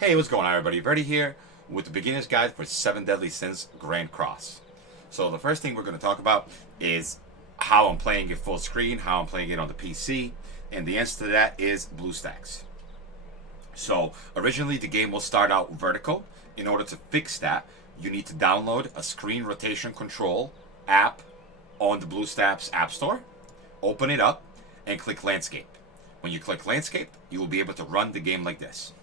Hey, what's going on, everybody? Verdi here with the beginner's guide for 7 Deadly Sins Grand Cross. So the first thing we're going to talk about is how I'm playing it full screen, how I'm playing it on the PC, and the answer to that is BlueStacks. So originally the game will start out vertical. In order to fix that, you need to download a screen rotation control app on the BlueStacks App Store, open it up, and click Landscape. When you click Landscape, you will be able to run the game like this.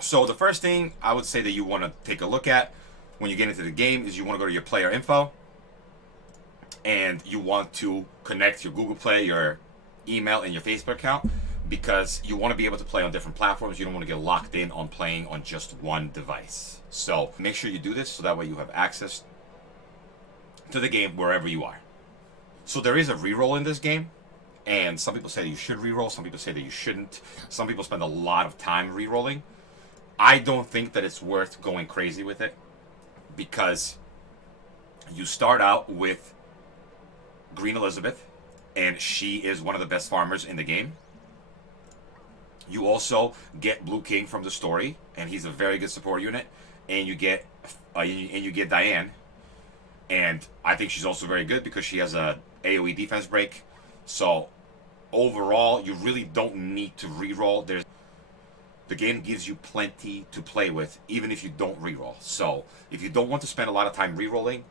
So the first thing I would say that you want to take a look at when you get into the game is you want to go to your player info, and you want to connect your Google Play, your email, and your Facebook account, because you want to be able to play on different platforms. You don't want to get locked in on playing on just one device. So make sure you do this so that way you have access to the game wherever you are. So there is a reroll in this game, and some people say that you should reroll, some people say that you shouldn't. Some people spend a lot of time rerolling. I don't think that it's worth going crazy with it, because you start out with Green Elizabeth, and she is one of the best farmers in the game. You also get Blue King from the story, and he's a very good support unit. And you get Diane, and I think she's also very good because she has a AOE defense break. So overall, you really don't need to reroll. The game gives you plenty to play with, even if you don't reroll. So if you don't want to spend a lot of time rerolling,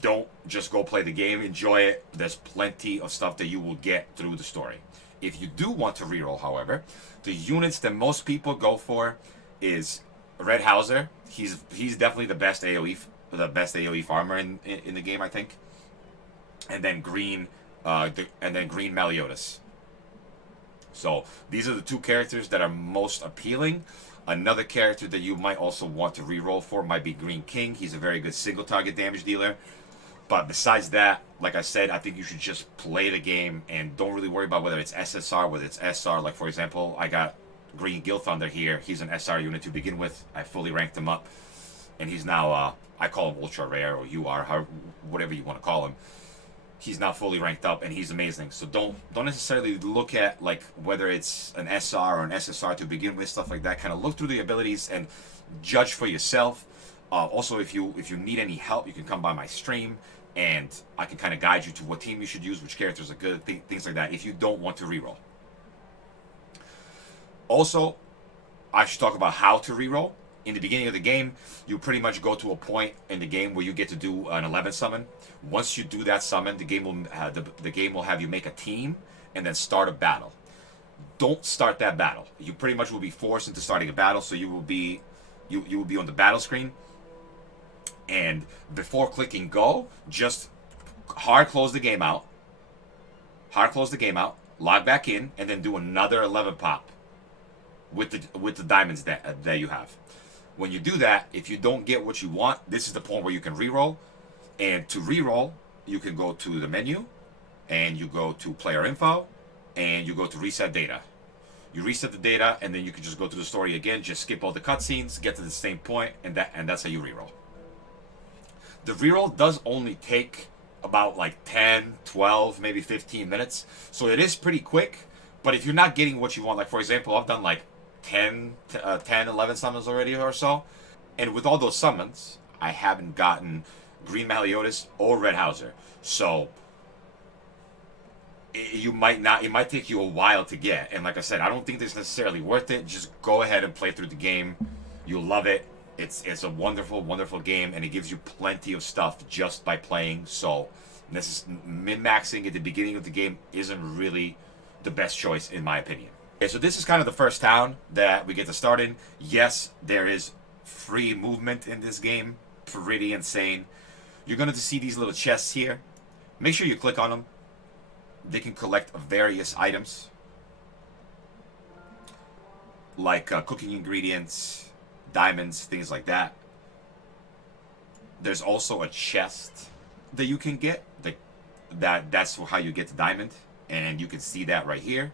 don't just go play the game. Enjoy it. There's plenty of stuff that you will get through the story. If you do want to reroll, however, the units that most people go for is Red Hauser. He's definitely the best AOE farmer in the game, I think. And then Green Meliodas. So these are the two characters that are most appealing. Another character that you might also want to reroll for might be Green King. He's a very good single target damage dealer. But besides that, like I said, I think you should just play the game and don't really worry about whether it's SSR, whether it's SR. Like, for example, I got Green Guild Thunder here. He's an SR unit to begin with. I fully ranked him up. And he's now, I call him Ultra Rare, or UR, whatever you want to call him. He's now fully ranked up, and he's amazing. So don't necessarily look at like whether it's an SR or an SSR to begin with, stuff like that. Kind of look through the abilities and judge for yourself. Also, if you need any help, you can come by my stream, and I can kind of guide you to what team you should use, which characters are good, things like that, if you don't want to reroll. Also, I should talk about how to reroll. In the beginning of the game, you pretty much go to a point in the game where you get to do an 11 summon. Once you do that summon, the game will have you make a team and then start a battle. Don't start that battle. You pretty much will be forced into starting a battle, so you will be on the battle screen. And before clicking go, just hard close the game out. Log back in, and then do another 11 pop with the diamonds that you have. When you do that, if you don't get what you want, this is the point where you can reroll. And to reroll, you can go to the menu, and you go to player info, and you go to reset data. You reset the data, and then you can just go to the story again, just skip all the cutscenes, get to the same point, and that's how you reroll. The reroll does only take about like 10, 12, maybe 15 minutes. So it is pretty quick, but if you're not getting what you want, like for example, I've done like 10, 11 summons already or so. And with all those summons, I haven't gotten Green Meliodas or Red Hauser. So it might take you a while to get. And like I said, I don't think it's necessarily worth it. Just go ahead and play through the game. You'll love it. It's a wonderful, wonderful game, and it gives you plenty of stuff just by playing. So this is min-maxing at the beginning of the game isn't really the best choice in my opinion. Okay, so this is kind of the first town that we get to start in. Yes, there is free movement in this game. Pretty insane. You're going to see these little chests here. Make sure you click on them. They can collect various items, like cooking ingredients, diamonds, things like that. There's also a chest that you can get. That's how you get the diamond, and you can see that right here.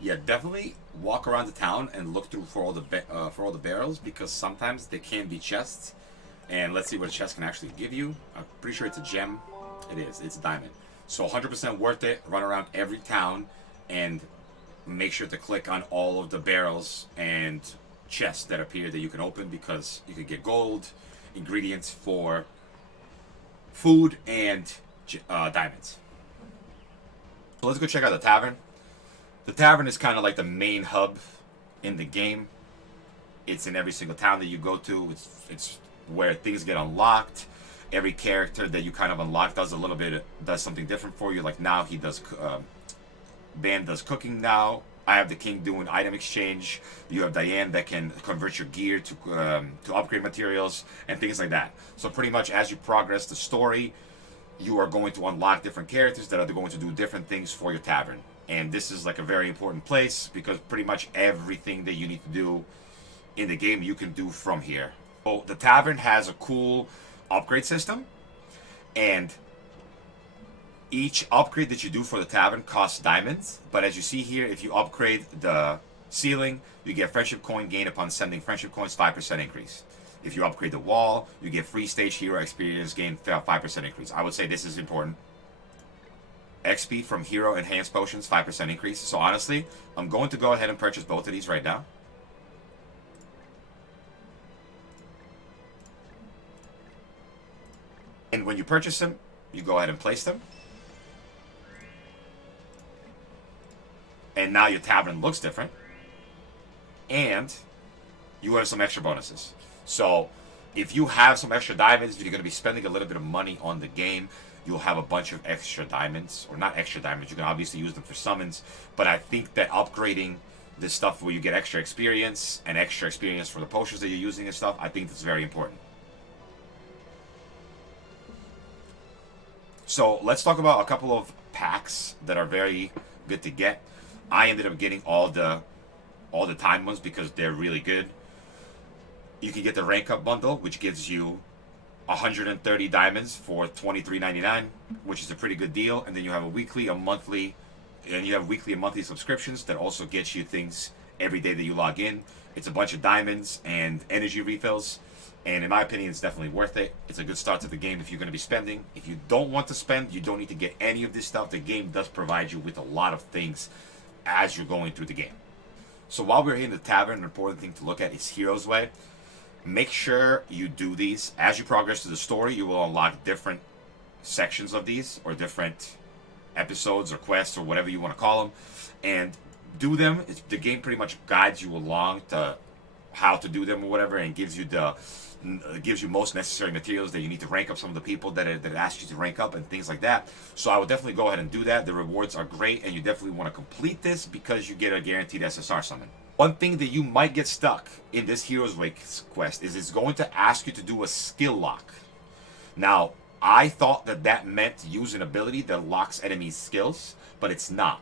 Yeah, definitely walk around the town and look through for all the barrels, because sometimes they can be chests. And let's see what a chest can actually give you. I'm pretty sure it's a gem. It is. It's a diamond. So 100% worth it. Run around every town and make sure to click on all of the barrels and chests that appear that you can open, because you can get gold, ingredients for food, and diamonds. So let's go check out the tavern. The tavern is kind of like the main hub in the game. It's in every single town that you go to. It's where things get unlocked. Every character that you kind of unlock does something different for you. Like now he does, Dan does cooking now. I have the king doing item exchange. You have Diane that can convert your gear to upgrade materials and things like that. So pretty much as you progress the story, you are going to unlock different characters that are going to do different things for your tavern. And this is like a very important place because pretty much everything that you need to do in the game you can do from here. So the tavern has a cool upgrade system, and each upgrade that you do for the tavern costs diamonds. But as you see here, if you upgrade the ceiling, you get friendship coin gain upon sending friendship coins, 5% increase. If you upgrade the wall, you get free stage hero experience gain, 5% increase. I would say this is important. XP from hero enhanced potions, 5% increase. So honestly, I'm going to go ahead and purchase both of these right now. And when you purchase them, you go ahead and place them. And now your tavern looks different. And you have some extra bonuses. So if you have some extra diamonds, if you're going to be spending a little bit of money on the game, you'll have a bunch of extra diamonds. Or not extra diamonds, you can obviously use them for summons. But I think that upgrading this stuff where you get extra experience and extra experience for the potions that you're using and stuff, I think that's very important. So let's talk about a couple of packs that are very good to get. I ended up getting all the time ones because they're really good. You can get the rank up bundle, which gives you 130 diamonds for $23.99, which is a pretty good deal. And then you have weekly and monthly subscriptions that also get you things every day that you log in. It's a bunch of diamonds and energy refills. And in my opinion, it's definitely worth it. It's a good start to the game if you're going to be spending. If you don't want to spend, you don't need to get any of this stuff. The game does provide you with a lot of things as you're going through the game. So while we're here in the tavern, an important thing to look at is Hero's Way. Make sure you do these. As you progress through the story, you will unlock different sections of these, or different episodes or quests or whatever you want to call them. And do them. The game pretty much guides you along to how to do them or whatever, and gives you most necessary materials that you need to rank up some of the people that ask you to rank up and things like that. So I would definitely go ahead and do that. The rewards are great, and you definitely want to complete this because you get a guaranteed SSR summon. One thing that you might get stuck in this Hero's Way quest is it's going to ask you to do a skill lock. Now, I thought that meant use an ability that locks enemies' skills, but it's not.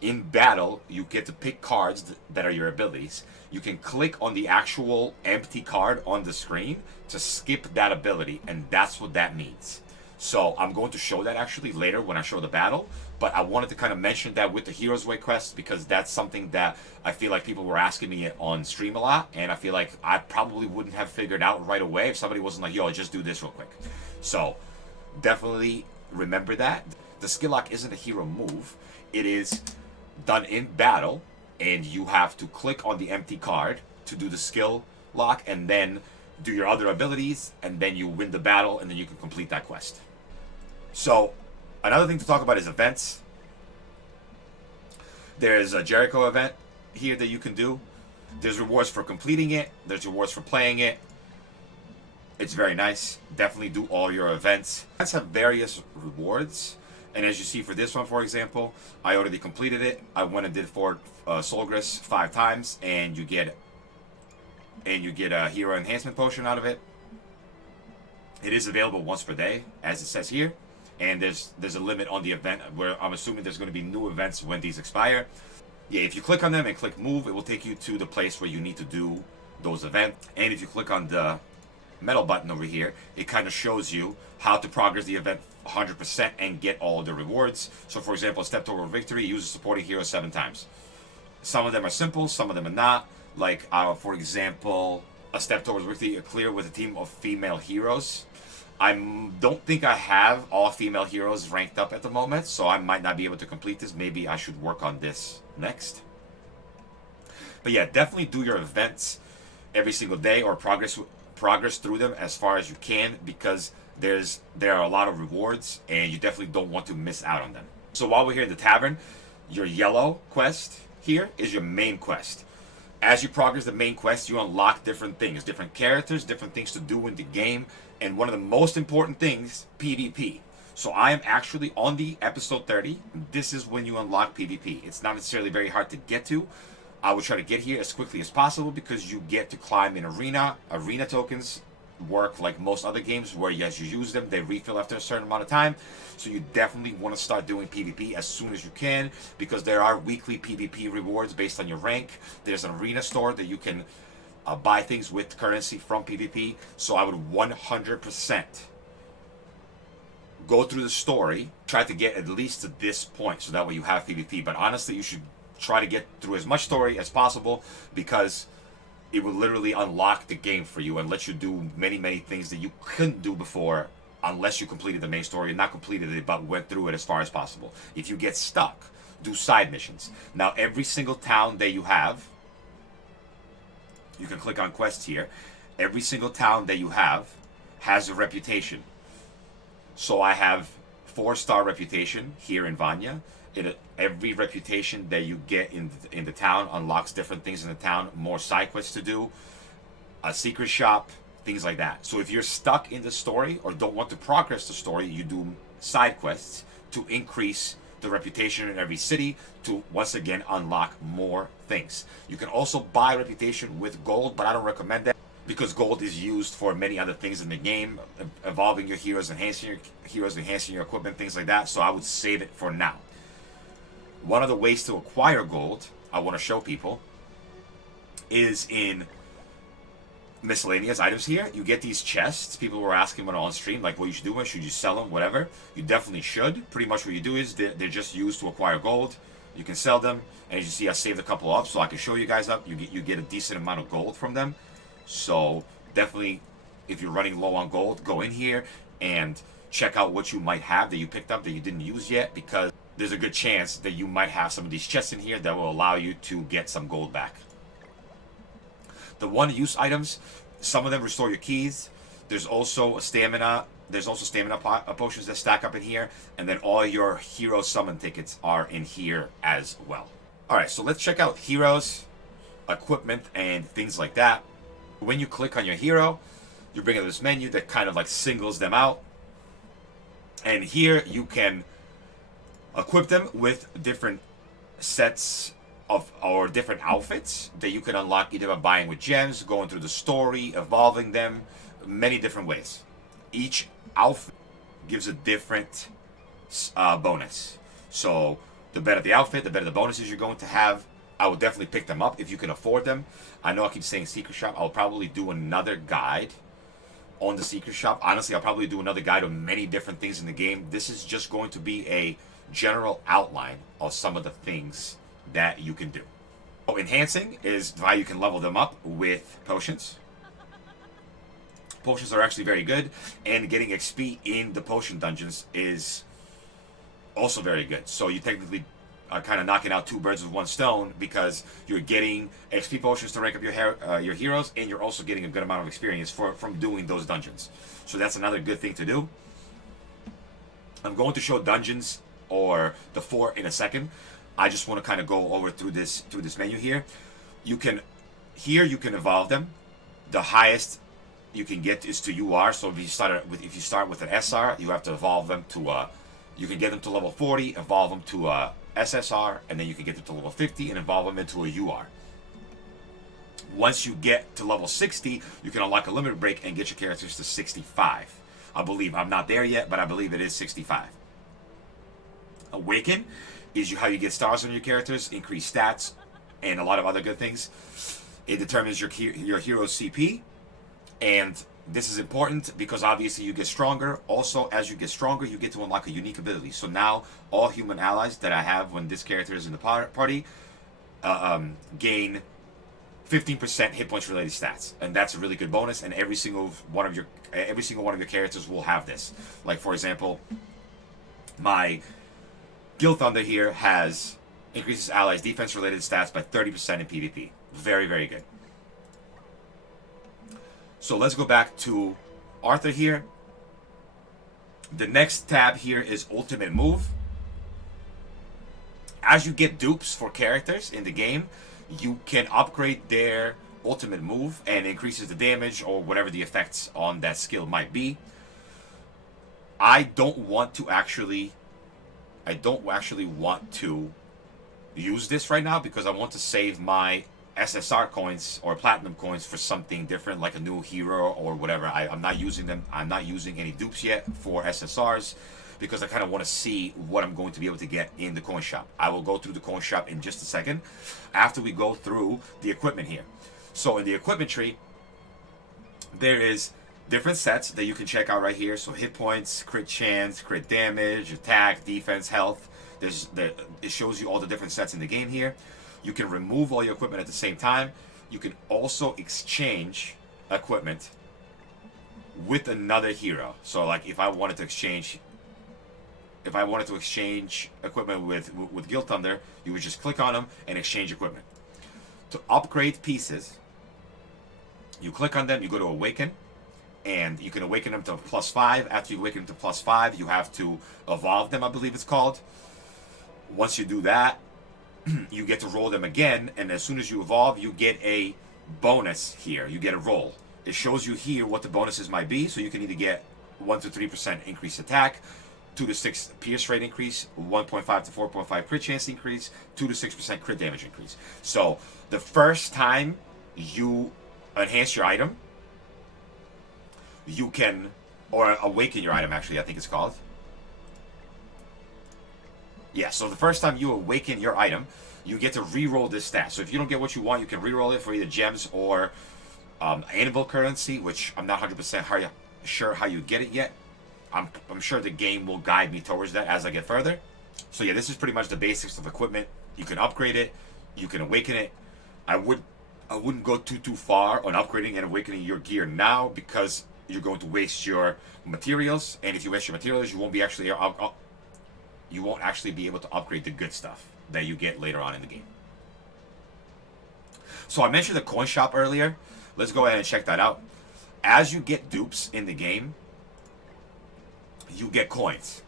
In battle, you get to pick cards that are your abilities. You can click on the actual empty card on the screen to skip that ability, and that's what that means. So I'm going to show that actually later when I show the battle, but I wanted to kind of mention that with the Hero's Way quest because that's something that I feel like people were asking me on stream a lot, and I feel like I probably wouldn't have figured out right away if somebody wasn't like, yo, just do this real quick. So definitely remember that. The skill lock isn't a hero move. It is done in battle, and you have to click on the empty card to do the skill lock, and then do your other abilities, and then you win the battle, and then you can complete that quest. So another thing to talk about is events. There's a Jericho event here that you can do. There's rewards for completing it. There's rewards for playing it. It's very nice. Definitely do all your events. Events have various rewards. And as you see for this one, for example, I already completed it. I went and did Fort Solgris 5 times, and you get a hero enhancement potion out of it. It is available once per day, as it says here, and there's a limit on the event where I'm assuming there's going to be new events when these expire. Yeah, if you click on them and click move, it will take you to the place where you need to do those events. And if you click on the metal button over here, it kind of shows you how to progress the event 100% and get all of the rewards. So for example, Step Toward Victory uses supporting hero 7 times. Some of them are simple, some of them are not. Like for example, a Step Towards Victory, a clear with a team of female heroes. I don't think I have all female heroes ranked up at the moment, so I might not be able to complete this. Maybe I should work on this next. But yeah, definitely do your events every single day, or progress through them as far as you can, because there are a lot of rewards and you definitely don't want to miss out on them. So while we're here in the tavern, your yellow quest here is your main quest. As you progress the main quest, you unlock different things, different characters, different things to do in the game, and one of the most important things, PvP. So I am actually on the episode 30. This is when you unlock PvP. It's not necessarily very hard to get to. I would try to get here as quickly as possible because you get to climb an arena. Arena tokens work like most other games where, yes, you use them, they refill after a certain amount of time. So you definitely want to start doing PvP as soon as you can, because there are weekly PvP rewards based on your rank. There's an arena store that you can buy things with currency from PvP. So I would 100% go through the story, try to get at least to this point, so that way you have PvP. But honestly, you should try to get through as much story as possible, because it will literally unlock the game for you and let you do many, many things that you couldn't do before unless you completed the main story, and not completed it but went through it as far as possible. If you get stuck, do side missions. Now, every single town that you have, you can click on quests here. Every single town that you have has a reputation. So I have 4-star reputation here in Vanya. Every reputation that you get in the town unlocks different things in the town, more side quests to do, a secret shop, things like that. So if you're stuck in the story or don't want to progress the story, you do side quests to increase the reputation in every city, to once again unlock more things. You can also buy reputation with gold, but I don't recommend that, because gold is used for many other things in the game, evolving your heroes, enhancing your equipment, things like that. So I would save it for now. One of the ways to acquire gold I want to show people is in miscellaneous items here. You get these chests. People were asking when on stream, like, what you should do, should you sell them, whatever. You definitely should. Pretty much what you do is they're just used to acquire gold. You can sell them, and as you see, I saved a couple up so I can show you guys up. You get a decent amount of gold from them. So definitely, if you're running low on gold, go in here and check out what you might have that you picked up that you didn't use yet, because there's a good chance that you might have some of these chests in here that will allow you to get some gold back. The one-use items, some of them restore your keys. There's also stamina potions that stack up in here, and then all your hero summon tickets are in here as well. All right, so let's check out heroes, equipment, and things like that. When you click on your hero, you bring up this menu that kind of like singles them out, and here you can equip them with different sets of or different outfits that you can unlock either by buying with gems, going through the story, evolving them, many different ways. Each outfit gives a different bonus. So the better the outfit, the better the bonuses you're going to have. I would definitely pick them up if you can afford them. I know I keep saying secret shop. I'll probably do another guide on the secret shop. Honestly, I'll probably do another guide on many different things in the game. This is just going to be a general outline of some of the things that you can do. So enhancing is how you can level them up with potions. Potions are actually very good, and getting XP in the potion dungeons is also very good. So you technically are kind of knocking out 2 birds with 1 stone, because you're getting XP potions to rank up your heroes, and you're also getting a good amount of experience from doing those dungeons. So that's another good thing to do. I'm going to show dungeons or the fort in a second. I just want to kind of go over through this menu here. You can evolve them. The highest you can get is to UR. So if you start with an SR, you have to evolve them to you can get them to level 40, evolve them to SSR, and then you can get them to level 50 and evolve them into a UR. Once you get to level 60, you can unlock a limit break and get your characters to 65. I believe, I'm not there yet, but I believe it is 65. Awaken is how you get stars on your characters, increase stats, and a lot of other good things. It determines your hero's CP, and this is important because obviously you get stronger. Also, as you get stronger, you get to unlock a unique ability. So now all human allies that I have when this character is in the party gain 15% hit points related stats, and that's a really good bonus. And every single one of your characters will have this. Like, for example, my Guild Thunder here increases allies defense related stats by 30% in PvP. Very, very good. So let's go back to Arthur here. The next tab here is Ultimate Move. As you get dupes for characters in the game, you can upgrade their ultimate move and increases the damage or whatever the effects on that skill might be. I don't actually want to use this right now because I want to save my SSR coins or platinum coins for something different, like a new hero or whatever. I'm not using them. I'm not using any dupes yet for SSRs because I kind of want to see what I'm going to be able to get in the coin shop. I will go through the coin shop in just a second after we go through the equipment here. So in the equipment tree, there is different sets that you can check out right here. So hit points, crit chance, crit damage, attack, defense, health. It shows you all the different sets in the game here. You can remove all your equipment at the same time. You can also exchange equipment with another hero. So like if I wanted to exchange equipment with Guild Thunder, you would just click on them and exchange equipment. To upgrade pieces, you click on them, you go to Awaken, and you can awaken them to +5. After you awaken them to +5, you have to evolve them, I believe it's called. Once you do that, you get to roll them again, and as soon as you evolve, you get a bonus here. You get a roll. It shows you here what the bonuses might be, so you can either get 1 to 3% increased attack, 2 to 6 pierce rate increase, 1.5 to 4.5 crit chance increase, 2 to 6% crit damage increase. So the first time you enhance your item, you can, or awaken your item actually, I think it's called. Yeah, so the first time you awaken your item, you get to re-roll this stat. So if you don't get what you want, you can re-roll it for either gems or anvil currency, which I'm not 100% sure how you get it yet. I'm sure the game will guide me towards that as I get further. So yeah, this is pretty much the basics of equipment. You can upgrade it, you can awaken it. I wouldn't go too far on upgrading and awakening your gear now because you're going to waste your materials, and if you waste your materials, you won't actually be able to upgrade the good stuff that you get later on in the game. So I mentioned the coin shop earlier. Let's go ahead and check that out. As you get dupes in the game, you get coins.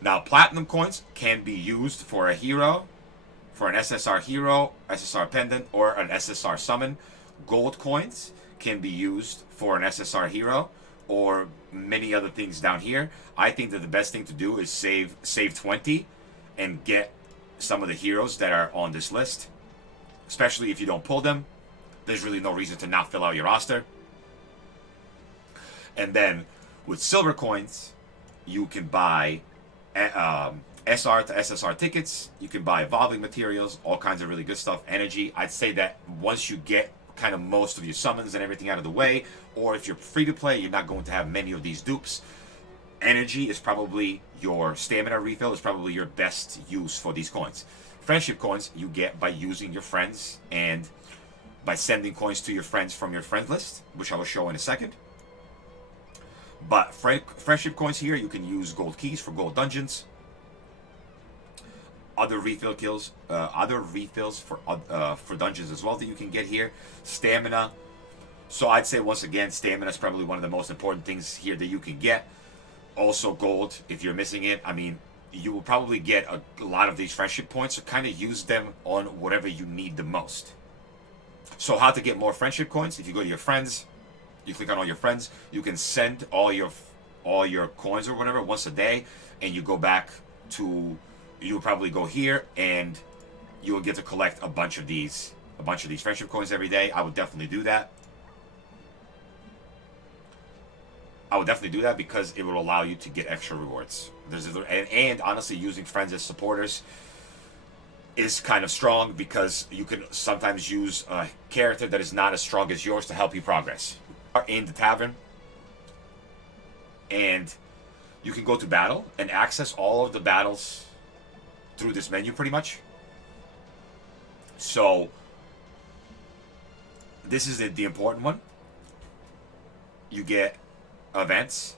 Now, platinum coins can be used for a hero, for an SSR hero, SSR pendant, or an SSR summon. Gold coins can be used for an SSR hero or many other things down here. I think that the best thing to do is save 20 and get some of the heroes that are on this list. Especially if you don't pull them, there's really no reason to not fill out your roster. And then with silver coins, you can buy SR to SSR tickets. You can buy evolving materials, all kinds of really good stuff. Energy. I'd say that once you get kind of most of your summons and everything out of the way, or if you're free to play, you're not going to have many of these dupes. Energy is probably your stamina refill, is probably your best use for these coins. Friendship coins you get by using your friends and by sending coins to your friends from your friend list, which I will show in a second. But friendship coins here, you can use gold keys for gold dungeons. Other refills for dungeons as well that you can get here. Stamina. So I'd say once again, stamina is probably one of the most important things here that you can get. Also gold, if you're missing it. I mean, you will probably get a lot of these friendship points, so kind of use them on whatever you need the most. So how to get more friendship coins? If you go to your friends, you click on all your friends, you can send all your coins or whatever once a day, and you go back to, you'll probably go here and you will get to collect a bunch of these friendship coins every day. I would definitely do that. Because it will allow you to get extra rewards. And honestly, using friends as supporters is kind of strong because you can sometimes use a character that is not as strong as yours to help you progress. In the tavern, and you can go to battle and access all of the battles through this menu pretty much. So this is the important one. You get events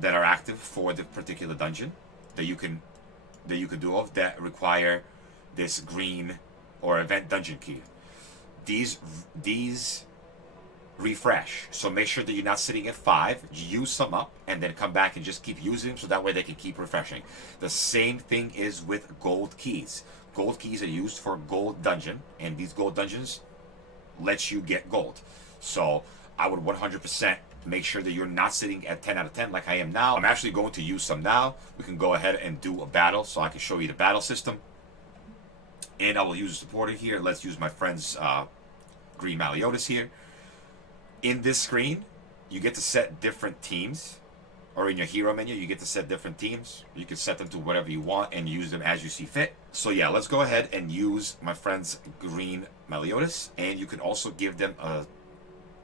that are active for the particular dungeon that you can do that require this green or event dungeon key. these refresh. So make sure that you're not sitting at 5. Use some up and then come back and just keep using them so that way they can keep refreshing. The same thing is with gold keys. Gold keys are used for gold dungeon, and these gold dungeons let you get gold. So I would 100% make sure that you're not sitting at 10 out of 10 like I am now. I'm actually going to use some now. We can go ahead and do a battle so I can show you the battle system. And I will use a supporter here. Let's use my friend's Green Meliodas here. In this screen, you get to set different teams. Or in your hero menu, you get to set different teams. You can set them to whatever you want and use them as you see fit. So yeah, let's go ahead and use my friend's Green Meliodas. And you can also give them a,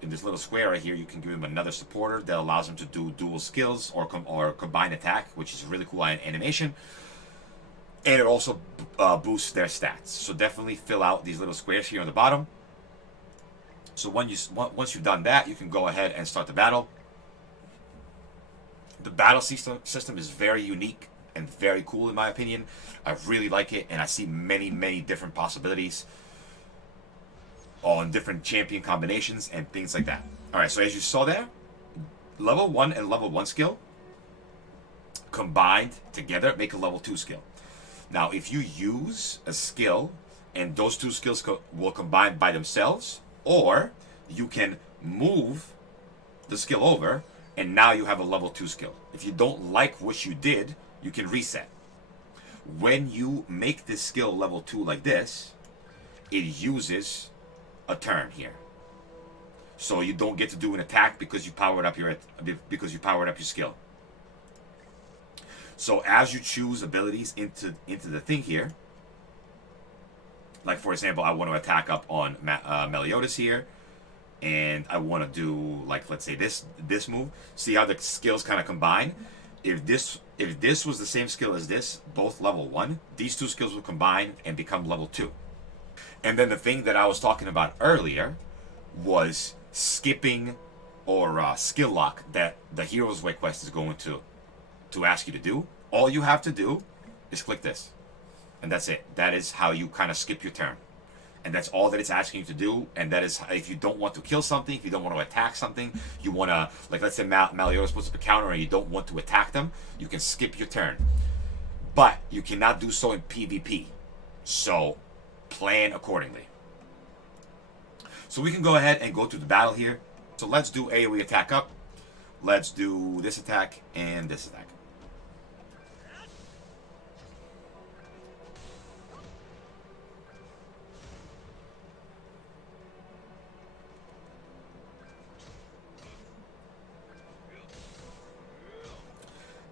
in this little square right here, you can give them another supporter that allows them to do dual skills or combined attack, which is a really cool animation. And it also boosts their stats. So definitely fill out these little squares here on the bottom. So once you've done that, you can go ahead and start the battle. The battle system is very unique and very cool in my opinion. I really like it, and I see many, many different possibilities on different champion combinations and things like that. Alright, so as you saw there, level 1 and level 1 skill combined together make a level 2 skill. Now, if you use a skill and those two skills will combine by themselves, or you can move the skill over and now you have a level 2 skill. If you don't like what you did, you can reset. When you make this skill level 2 like this, it uses a turn here. So you don't get to do an attack because you powered up your skill. So as you choose abilities into the thing here, like for example, I want to attack up on Meliodas here, and I want to do, like, let's say this move. See how the skills kind of combine? If this was the same skill as this, both level 1, these two skills will combine and become level 2. And then the thing that I was talking about earlier was skipping or skill lock that the Hero's Way quest is going to ask you to do. All you have to do is click this, and that's it. That is how you kind of skip your turn, and that's all that it's asking you to do. And that is, if you don't want to kill something, if you don't want to attack something, you want to, like, let's say Meliodas puts up a counter and you don't want to attack them, you can skip your turn, but you cannot do so in PvP. So plan accordingly. So we can go ahead and go through the battle here. So let's do AoE attack up. Let's do this attack and this attack.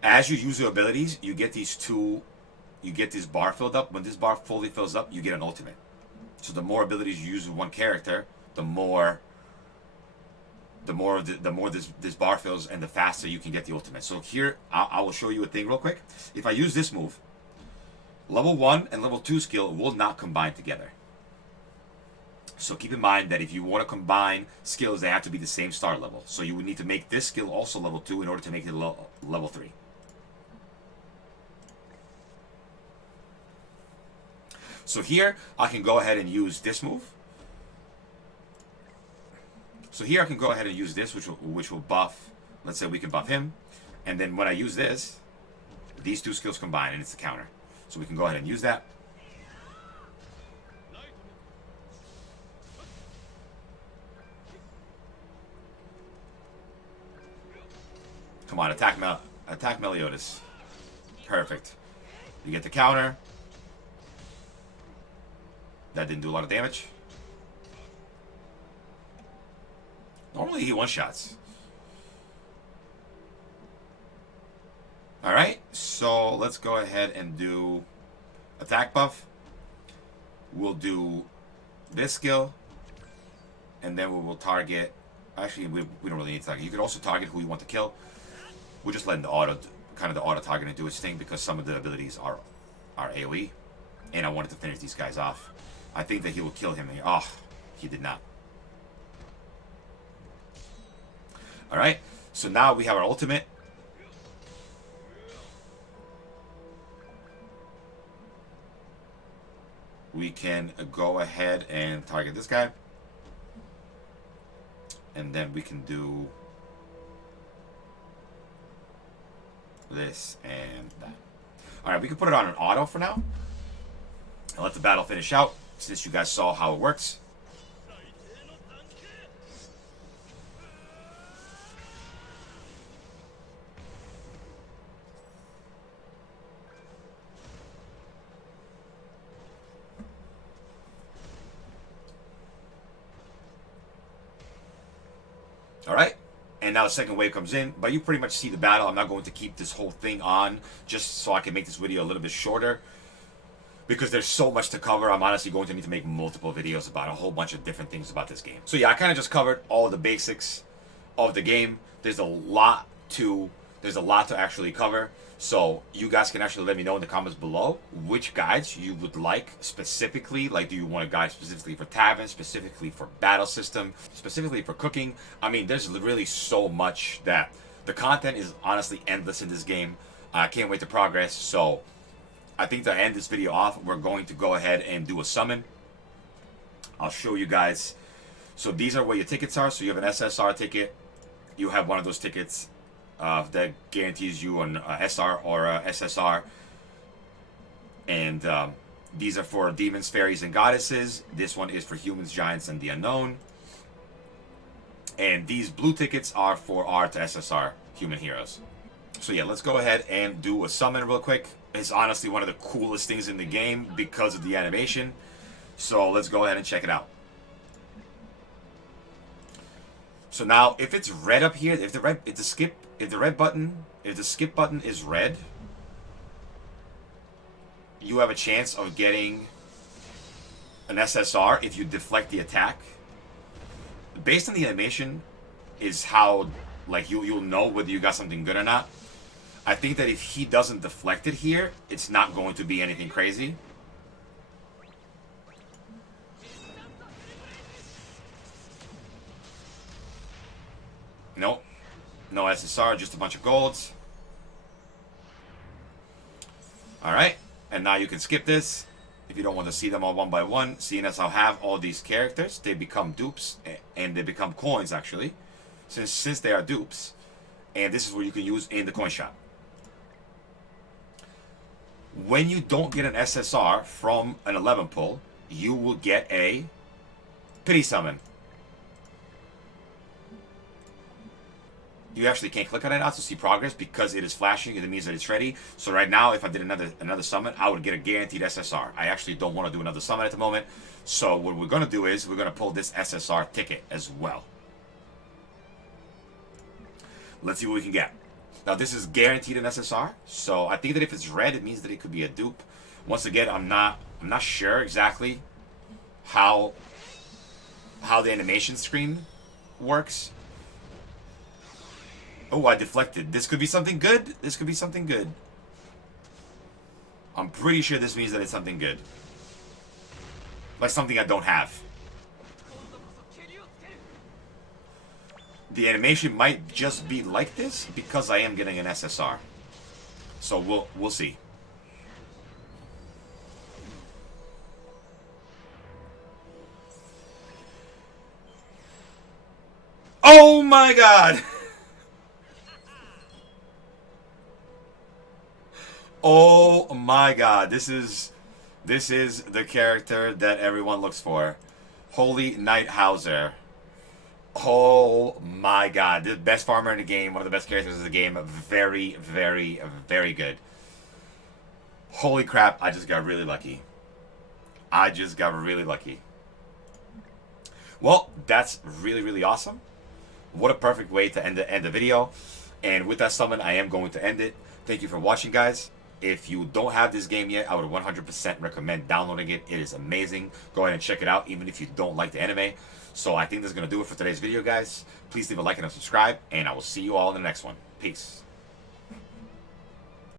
As you use your abilities, you get these this bar filled up. When this bar fully fills up, you get an ultimate. So the more abilities you use with one character, the more this bar fills, and the faster you can get the ultimate. So here, I will show you a thing real quick. If I use this move, level 1 and level 2 skill will not combine together. So keep in mind that if you want to combine skills, they have to be the same star level. So you would need to make this skill also level 2 in order to make it level 3. So here, I can go ahead and use this move. So here I can go ahead and use this, which will buff. Let's say we can buff him. And then when I use this, these two skills combine, and it's the counter. So we can go ahead and use that. Come on, attack Meliodas. Perfect. You get the counter. That didn't do a lot of damage. Normally he one-shots. Alright, so let's go ahead and do attack buff. We'll do this skill. And then we will target... Actually, we don't really need to target. You can also target who you want to kill. We're just letting the auto targeting do its thing because some of the abilities are AoE. And I wanted to finish these guys off. I think that he will kill him here. Oh, he did not. Alright, so now we have our ultimate. We can go ahead and target this guy. And then we can do this and that. Alright, we can put it on an auto for now. And let the battle finish out, since you guys saw how it works. Alright, and now the second wave comes in, but you pretty much see the battle. I'm not going to keep this whole thing on just so I can make this video a little bit shorter, because there's so much to cover. I'm honestly going to need to make multiple videos about a whole bunch of different things about this game. So yeah, I kind of just covered all the basics of the game. There's a lot to actually cover. So you guys can actually let me know in the comments below which guides you would like specifically. Like, do you want a guide specifically for Tavern, specifically for battle system, specifically for cooking? I mean, there's really so much that the content is honestly endless in this game. I can't wait to progress. So I think to end this video off, we're going to go ahead and do a summon. I'll show you guys. So these are where your tickets are. So you have an SSR ticket. You have one of those tickets that guarantees you an SR or a SSR. And these are for demons, fairies, and goddesses. This one is for humans, giants, and the unknown. And these blue tickets are for R to SSR human heroes. So yeah, let's go ahead and do a summon real quick. It's honestly one of the coolest things in the game because of the animation. So let's go ahead and check it out. So now, if it's red up here, if the skip button is red, you have a chance of getting an SSR if you deflect the attack. Based on the animation, is how like you'll know whether you got something good or not. I think that if he doesn't deflect it here, it's not going to be anything crazy. Nope. No SSR, just a bunch of golds. Alright. And now you can skip this if you don't want to see them all one by one. Seeing as I'll have all these characters, they become dupes. And they become coins, actually. Since they are dupes. And this is what you can use in the coin shop. When you don't get an SSR from an 11 pull, you will get a pity summon. You actually can't click on it now to see progress because it is flashing and it means that it's ready. So right now, if I did another summon, I would get a guaranteed SSR. I actually don't want to do another summon at the moment. So what we're going to do is we're going to pull this SSR ticket as well. Let's see what we can get. Now this is guaranteed an SSR. So I think that if it's red, it means that it could be a dupe. Once again, I'm not sure exactly how the animation screen works. Oh, I deflected. This could be something good. This could be something good. I'm pretty sure this means that it's something good. Like something I don't have. The animation might just be like this because I am getting an SSR. So we'll see. Oh my god! Oh my god, this is the character that everyone looks for. Holy Knight Hauser. Oh my god, the best farmer in the game, one of the best characters in the game. Very, very, very good. Holy crap, I just got really lucky. I just got really lucky. Well, that's really, really awesome. What a perfect way to end the video. And with that summon, I am going to end it. Thank you for watching, guys. If you don't have this game yet, I would 100% recommend downloading it. It is amazing. Go ahead and check it out, even if you don't like the anime. So I think that's going to do it for today's video, guys. Please leave a like and a subscribe, and I will see you all in the next one. Peace.